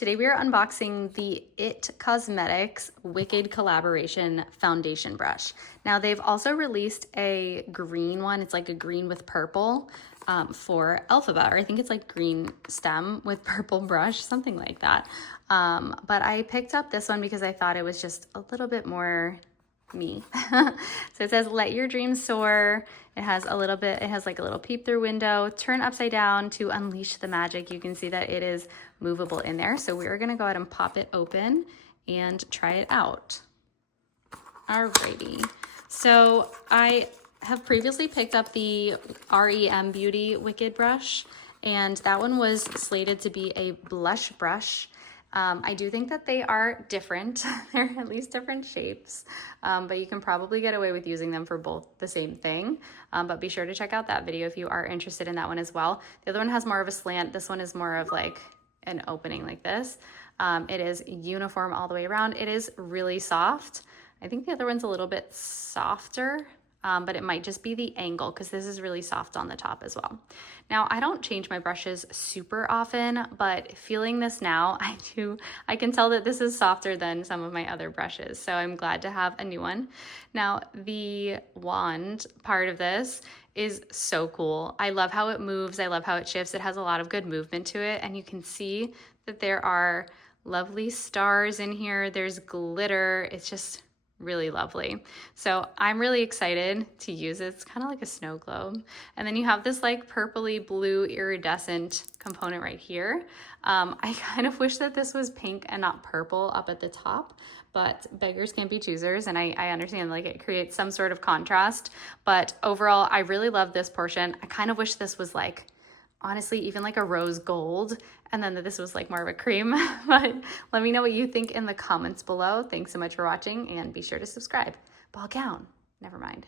Today we are unboxing the It Cosmetics Wicked Collaboration Foundation Brush. Now they've also released a green one. It's like a green with purple for Alphabet, or I think it's like green stem with purple brush, something like that. But I picked up this one because I thought it was just a little bit more me. So it says, let your dreams soar. It has like a little peep through window, turn upside down to unleash the magic. You can see that it is movable in there. So we're gonna go ahead and pop it open and try it out. Alrighty. So I have previously picked up the REM Beauty Wicked Brush, and that one was slated to be a blush brush. I do think that they are different. They're at least different shapes, but you can probably get away with using them for both the same thing. But be sure to check out that video if you are interested in that one as well. The other one has more of a slant. This one is more of like an opening like this. It is uniform all the way around. It is really soft. I think the other one's a little bit softer, but it might just be the angle because this is really soft on the top as well. Now, I don't change my brushes super often, but feeling this now, I can tell that this is softer than some of my other brushes, so I'm glad to have a new one. Now, the wand part of this is so cool. I love how it moves. I love how it shifts. It has a lot of good movement to it, and you can see that there are lovely stars in here. There's glitter. It's just really lovely. So I'm really excited to use it. It's kind of like a snow globe. And then you have this like purpley blue iridescent component right here. I kind of wish that this was pink and not purple up at the top, but beggars can't be choosers. And I understand like it creates some sort of contrast, but overall, I really love this portion. I kind of wish this was like, honestly, even like a rose gold, and then that this was like more of a cream. But let me know what you think in the comments below. Thanks so much for watching, and be sure to subscribe. Ball gown, never mind.